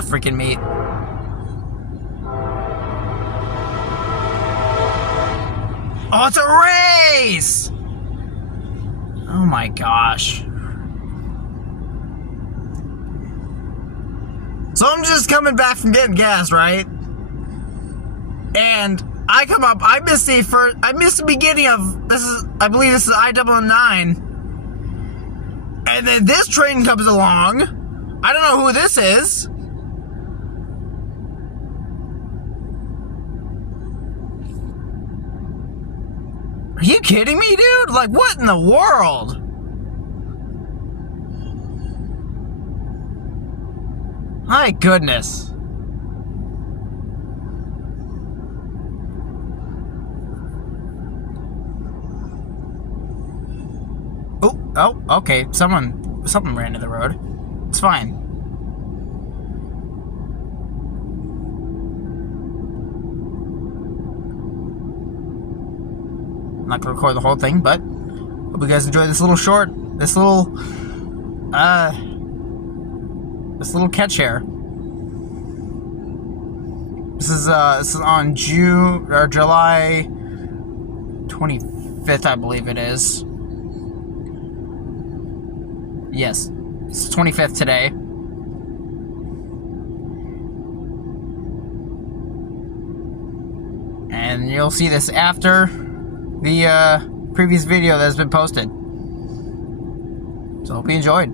to freaking meet. Oh, it's a race! Oh my gosh. So I'm just coming back from getting gas, right? And I come up, I missed the beginning of, I believe this is I-999. And then this train comes along. I don't know who this is. Are you kidding me, dude? Like, what in the world? My goodness. Oh, okay. Something ran into the road. It's fine. I'm not gonna record the whole thing, but hope you guys enjoy this little catch here. This is on July 25th, I believe it is. Yes, it's 25th today. And you'll see this after the previous video that has been posted. So hope you enjoyed.